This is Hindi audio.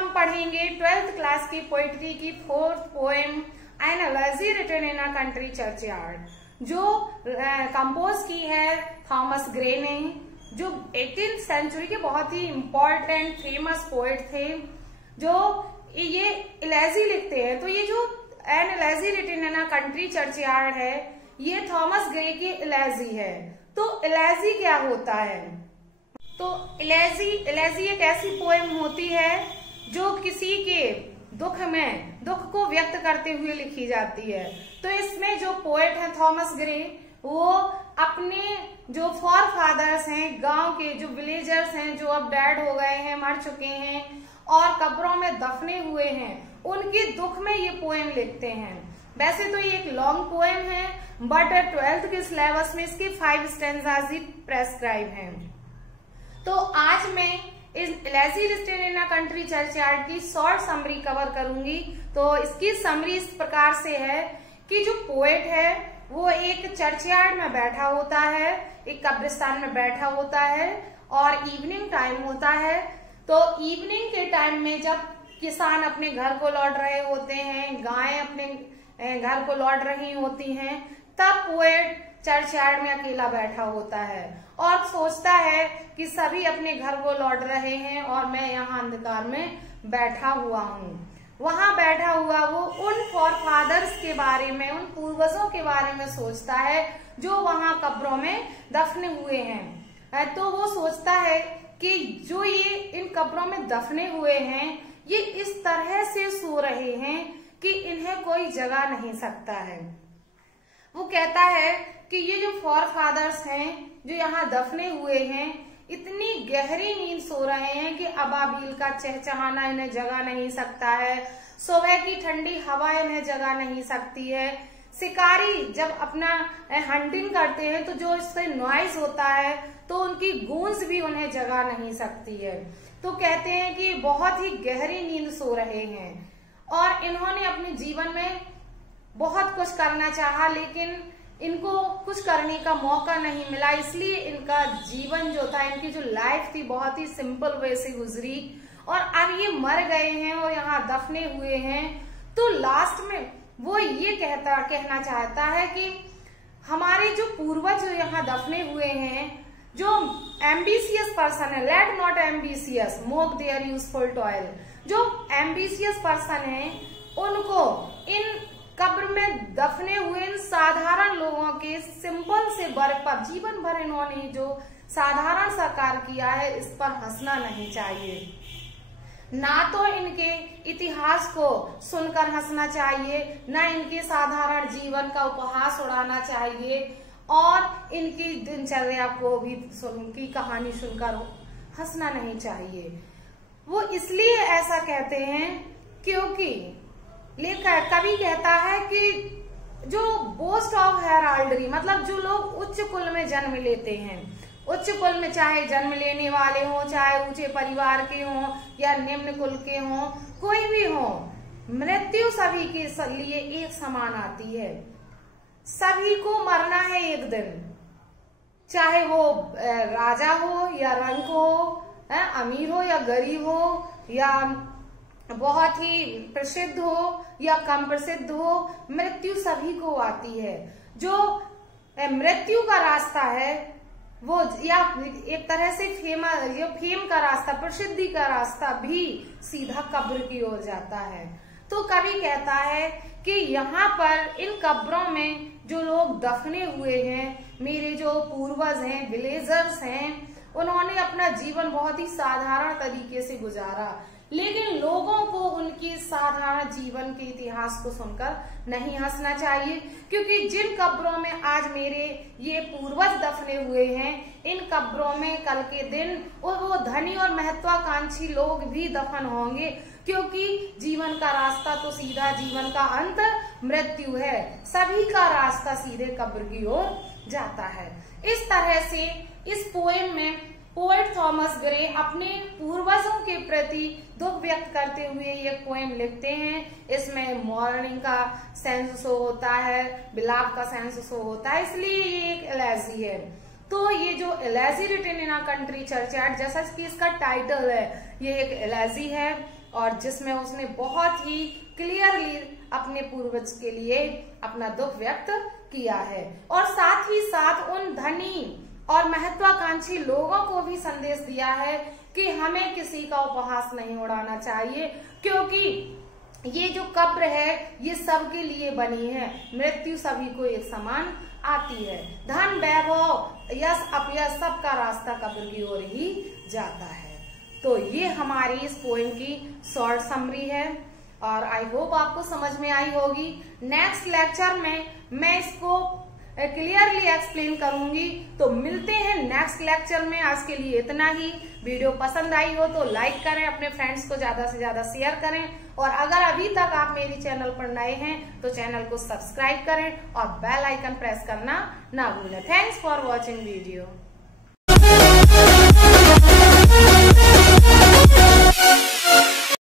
हम पढ़ेंगे 12th क्लास की पोइट्री की 4th poem an elegy written in a country churchyard, जो कंपोज की है थॉमस ग्रे ने, जो 18th सेंचुरी के बहुत ही इम्पोर्टेंट फेमस पोएट थे, जो ये एलेजी लिखते हैं। तो ये जो an elegy written in a country churchyard है, ये थॉमस ग्रे की एलेजी है। तो एलेजी क्या होता है? तो एलेजी एक ऐसी पोएम होती है जो किसी के दुख को व्यक्त करते हुए लिखी जाती है। तो इसमें जो पोएट है थॉमस ग्रे, वो अपने जो फॉर फादर्स हैं, गांव के जो विलेजर्स हैं जो अब डेड हो गए हैं, मर चुके हैं और कब्रों में दफने हुए हैं, उनके दुख में ये पोएम लिखते हैं। वैसे तो ये एक लॉन्ग पोएम है, बट 12th के सिलेबस में इसके 5 स्टैंजास ही प्रेस्क्राइब हैं। तो आज मैं इस elegy written in a country churchyard की शॉर्ट समरी कवर करूंगी। तो इसकी समरी इस प्रकार से है कि जो पोएट है वो एक चर्चयार्ड में बैठा होता है, एक कब्रिस्तान में बैठा होता है और इवनिंग टाइम होता है। तो इवनिंग के टाइम में जब किसान अपने घर को लौट रहे होते हैं, गायें अपने घर को लौट रही होती हैं, तब पोएट चर्चयार्ड में अकेला बैठा होता है और सोचता है कि सभी अपने घर को लौट रहे हैं और मैं यहाँ अंधकार में बैठा हुआ हूँ। वहां बैठा हुआ वो उन फॉरफादर्स के बारे में, उन पूर्वजों के बारे में सोचता है जो वहां कब्रों में दफने हुए हैं। तो वो सोचता है कि जो ये इन कब्रों में दफने हुए हैं, ये इस तरह से सो रहे हैं कि इन्हें कोई जगा नहीं सकता है। वो कहता है कि ये जो फॉरफादर्स हैं जो यहाँ दफने हुए हैं, इतनी गहरी नींद सो रहे हैं कि अबाबील का चहचहाना इन्हें जगा नहीं सकता है, सुबह की ठंडी हवा इन्हें जगा नहीं सकती है, शिकारी जब अपना हंटिंग करते हैं तो जो इससे नॉइज होता है तो उनकी गूंज भी उन्हें जगा नहीं सकती है। तो कहते हैं कि बहुत ही गहरी नींद सो रहे हैं और इन्होंने अपने जीवन में बहुत कुछ करना चाहा, लेकिन इनको कुछ करने का मौका नहीं मिला, इसलिए इनका जीवन जो था, इनकी जो लाइफ थी, बहुत ही सिंपल वे से गुजरी और अब ये मर गए हैं और यहाँ दफने हुए हैं। तो लास्ट में वो ये कहना चाहता है कि हमारे जो पूर्वज जो यहाँ दफने हुए हैं, जो एम्बिशियस पर्सन है, let not ambitious mock their useful toil, जो एम्बिशियस पर्सन है उनको इन कब्र में दफने हुए इन साधारण लोगों के सिंपल से वर्क पर जीवन भर इन्होंने जो साधारण सा कार्य किया है, इस पर हंसना नहीं चाहिए। ना तो इनके इतिहास को सुनकर हंसना चाहिए, ना इनके साधारण जीवन का उपहास उड़ाना चाहिए और इनकी दिनचर्या को भी की कहानी सुनकर हंसना नहीं चाहिए। वो इसलिए ऐसा कहते हैं क्योंकि कवि कहता है कि जो बोस्ट ऑफ हेराल्डरी, मतलब जो लोग उच्च कुल में जन्म लेते हैं, उच्च कुल में चाहे जन्म लेने वाले हों, चाहे ऊंचे परिवार के हों या निम्न कुल के हों, कोई भी हो, मृत्यु सभी के लिए एक समान आती है। सभी को मरना है एक दिन, चाहे वो राजा हो या रंक हो, अमीर हो या गरीब हो, या बहुत ही प्रसिद्ध हो या कम प्रसिद्ध हो, मृत्यु सभी को आती है। जो मृत्यु का रास्ता है वो, या एक तरह से फेम का रास्ता, प्रसिद्धि का रास्ता भी सीधा कब्र की ओर जाता है। तो कवि कहता है कि यहाँ पर इन कब्रों में जो लोग दफने हुए हैं, मेरे जो पूर्वज हैं, विलेजर्स हैं, उन्होंने अपना जीवन बहुत ही साधारण तरीके से गुजारा, लेकिन लोगों को उनके साधारण जीवन के इतिहास को सुनकर नहीं हंसना चाहिए, क्योंकि जिन कब्रों में आज मेरे ये पूर्वज दफने हुए हैं, इन कब्रों में कल के दिन वो धनी और महत्वाकांक्षी लोग भी दफन होंगे, क्योंकि जीवन का रास्ता तो सीधा, जीवन का अंत मृत्यु है, सभी का रास्ता सीधे कब्र की ओर जाता है। इस तरह से इस पोएम में पोएट थॉमस ग्रे अपने पूर्वजों के प्रति दुख व्यक्त करते हुए ये पोएम लिखते हैं। इसमें मॉर्निंग का सेंस शो होता है, बिलाप का सेंस शो होता है, इसलिए ये एक एलेजी है। तो ये जो elegy written in a country churchyard, जैसा कि इसका टाइटल है, ये एक एलेजी है। और जिसमें उसने बहुत ही क्लियरली अपने पूर्वज के लिए अपना दुख व्यक्त किया है और साथ ही साथ उन धनी और महत्वाकांक्षी लोगों को भी संदेश दिया है कि हमें किसी का उपहास नहीं उड़ाना चाहिए, क्योंकि ये जो कब्र है ये सबके लिए बनी है, मृत्यु सभी को एक समान आती है। धन वैभव यश अपयश सबका रास्ता कब्र की ओर ही जाता है। तो ये हमारी इस पोएम की शॉर्ट समरी है और आई होप आपको समझ में आई होगी। नेक्स्ट लेक्चर में मैं इसको क्लियरली एक्सप्लेन करूंगी। तो मिलते हैं नेक्स्ट लेक्चर में। आज के लिए इतना ही। वीडियो पसंद आई हो तो लाइक करें, अपने फ्रेंड्स को ज्यादा से ज्यादा शेयर करें और अगर अभी तक आप मेरी चैनल पर नए हैं तो चैनल को सब्सक्राइब करें और बेल आइकन प्रेस करना ना भूलें। Thanks for watching video.